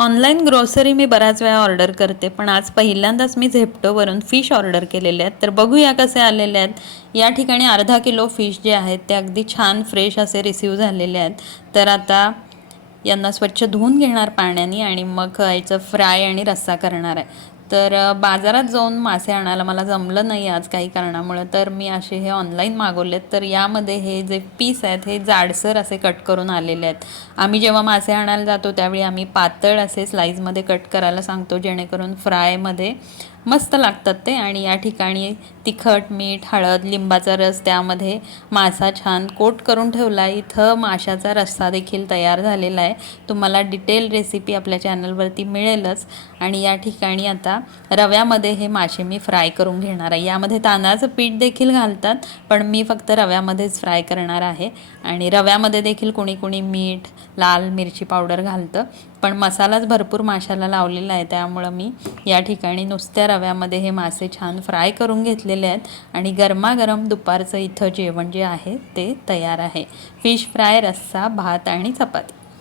Online grocery मी बऱ्याच वेळा order करते, पण आज पहिल्यांदाच मी झेप्टोवरून फिश ऑर्डर केलेले आहेत. तर बघूया कसे आलेले आहेत. या ठिकाणी अर्धा किलो फिश जे आहेत ते अगदी छान फ्रेश असे रिसीव झालेले आहेत. तर आता यांना स्वच्छ धुवून घेणार पाण्याने आणि मग याचं फ्राय आणि रस्सा करणार आहे. तर बाजारात जाऊन मासे आणायला मला जमलं नाही आज काही कारणामुळे, तर मी असे हे ऑनलाईन मागवलेत. तर यामध्ये हे जे पीस आहेत हे जाडसर असे कट करून आलेले आहेत. आम्ही जेव्हा मासे आणायला जातो त्यावेळी आम्ही पातळ असे स्लाईजमध्ये कट करायला सांगतो, जेणेकरून फ्रायमध्ये मस्त लागतात ते. आणि या ठिकाणी तिखट, मीठ, हळद, लिंबाचा रस त्यामध्ये मासा छान कोट करून ठेवला आहे. इथं माशाचा रस्सा देखील तयार झालेला आहे. तुम्हाला डिटेल रेसिपी आपल्या चॅनलवरती मिळेलच. आणि या ठिकाणी आता रव्यामध्ये हे मासे मी फ्राय करून घेणार आहे. यामध्ये तांदळाचं पीठ देखील घालतात, पण मी फक्त रव्यामध्येच फ्राय करणार आहे. आणि रव्यामध्ये देखील कुणी कुणी मीठ, लाल मिरची पावडर घालतं, पण मसालाच भरपूर माशाला लावलेला आहे, त्यामुळं मी या ठिकाणी नुसत्या रव्यामध्ये हे मासे छान फ्राय करून घेतलेले आहेत. आणि गरमागरम दुपारचं इथं जेवण जे आहे ते तयार आहे. फिश फ्राय, रस्सा, भात आणि चपाती.